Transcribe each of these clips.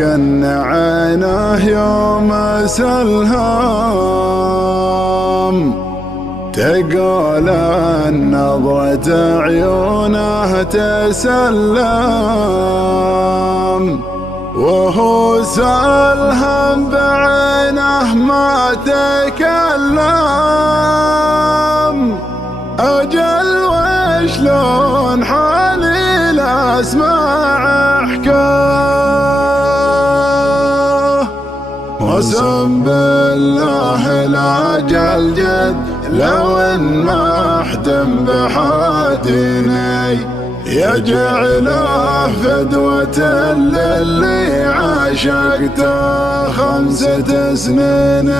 كن عينه يوم سلهم تقول نظرة عيونه تسلم وهو سلهم بعينه ما تكلم أجل وشلون حالي لا اسمع حكاه قسم بالله لاجل جد لو ان ما احتم بحاديني يجعله فدوة للي عاشقته 5 سنين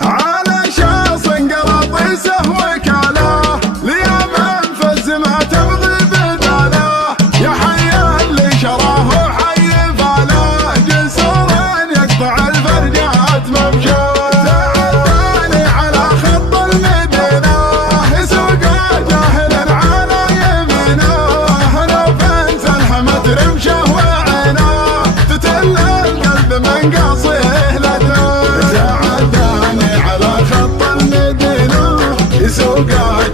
على شخص انقرض سهوك عليه ليوم فز ما تبغي بداله يا حي اللي شراه وحي فاله جسور يقطع الفرجات ممشاه تعداني على خط المدينة يسوق جاهل على يمينه نوفن سلحمت رمشه وعينه تتل القلب من قصيه لدنه تعداني على خط المدينة يسوق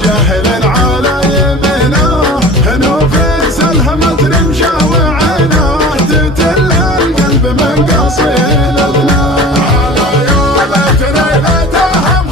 جاهل على يمينه نوفن سلحمت رمشه وعينه تتل القلب من قصيه لدنه على يوم تريتهم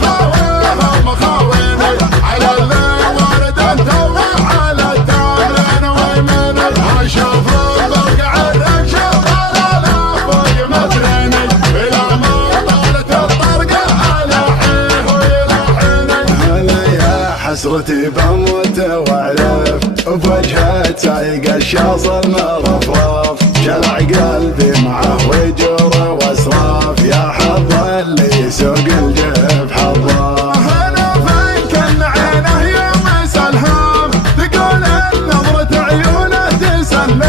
خاويني على الليل ورد التوه على الدارين ويمني اشوف برقع الرمشه ضلاله فوق متريني الى ما طالت الطرقه على حيه ويلحيني هلا يا حسرتي بموت واعرف بوجهه سايق الشاص المرفرف شلع قلبي معه وجوره واسراف يا حظ اللي يسوق الجيب حظه انا فين عينه يوم سلهم تقول نظرة عيونه تسلم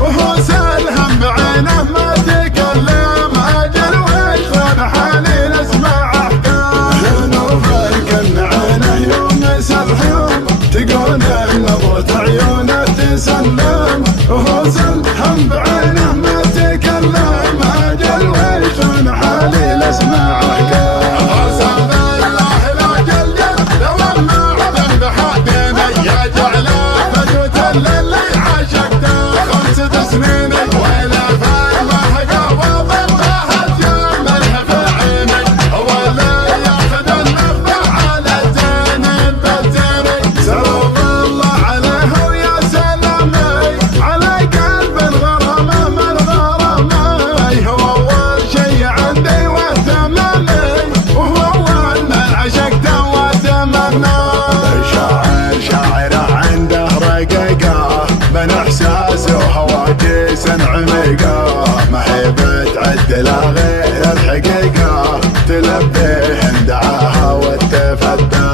وهو سلهم بعينه ما تكلم اجل وشلون حالي نسمع احكام انا فين عينه يوم سلهم تقول نظرة عيونه تسلم وهو سلهم بعينه ما تكلم اجل وشلون حالي نسمع احكام قسم بالله لاجل جد لو ما احلم بحاديني يا جعله فدوة للي عاشقته 5 سنين ويلا فالله قوض الله تجمله في عيني هو اللي ياخذ النفع على الزين بالزين سلام الله عليه ويا سلامي على قلب الغرامه من غرامي هو اول شي عندي وتمني وهو اول من عشقته وتمناه شاعره عنده رقيقه من احساسه وهواجس عميقه ما هي بتعدل غير الحقيقه تلبيه دعاها وتفدى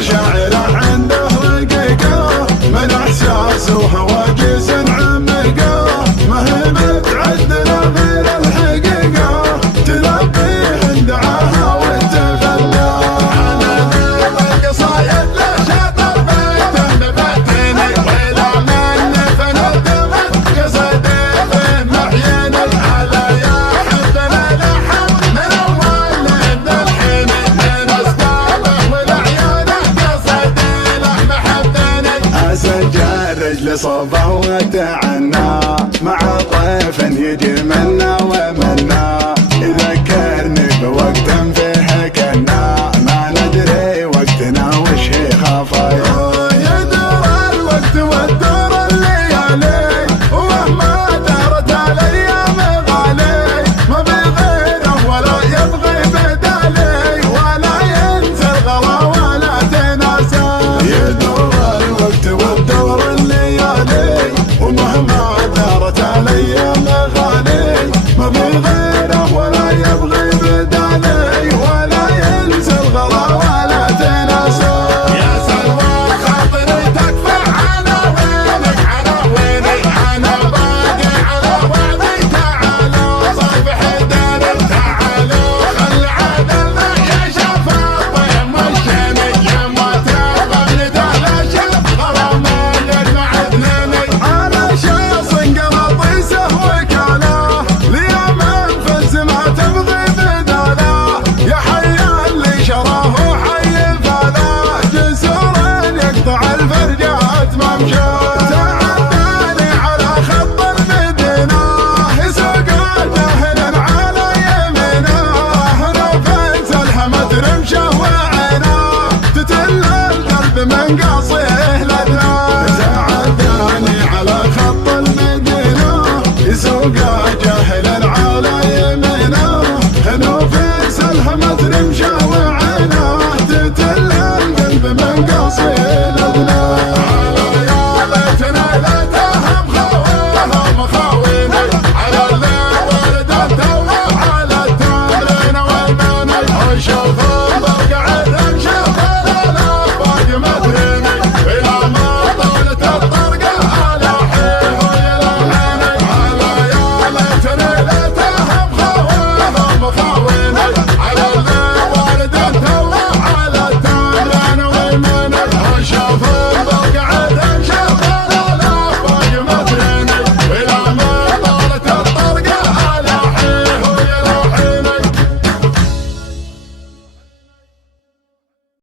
شاعره عنده رقيقه من احساسه وهواجس عميقه ما هي بتعدل غير الحقيقه تلبيه دعاها وتفدى انا القصايد لا شاطر بيته مفاتيني وإلى من فندمت قصدي في معيني على يا حبنا لحن من اول لحد الحين من اسبابه ولعيونه قصدي له محبتني اسجل رجل صوبه وتعنى مع طيف يجي من